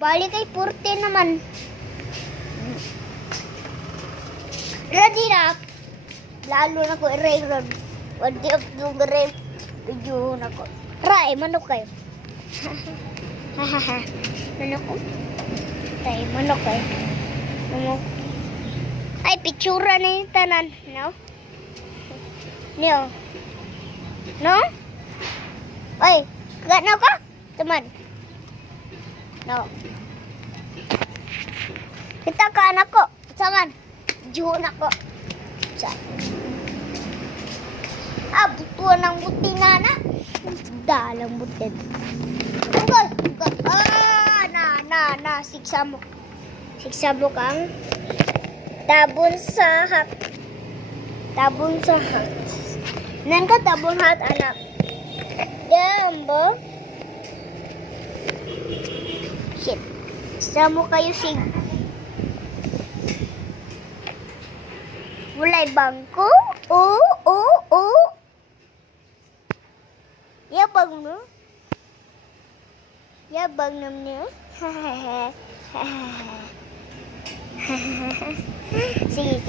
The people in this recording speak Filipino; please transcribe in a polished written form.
Balik kay 40 naman. Ready na. Lalo na ko i-record. Wadi of dugre. Video na ko. Try, manok kayo. Hahaha. Manok ko. Try, manok kayo. Manok. Ay, pictura na yung tanan. No? No? No? Ay, gano ka? Teman. No. Kita ka anak ko. Saman. Juhon ako. Sa. Butuan ng buti na na. Dalang butin. Tungkol. Siksa mo. Siksa mo kang tabon sa hat. Tabon sa hat. Nan ka tabon hat, anak. Gambo. Shit. Siksa mo kayo sig. Mulai bangko. Ya bang no. Ya bang namanya. Sige.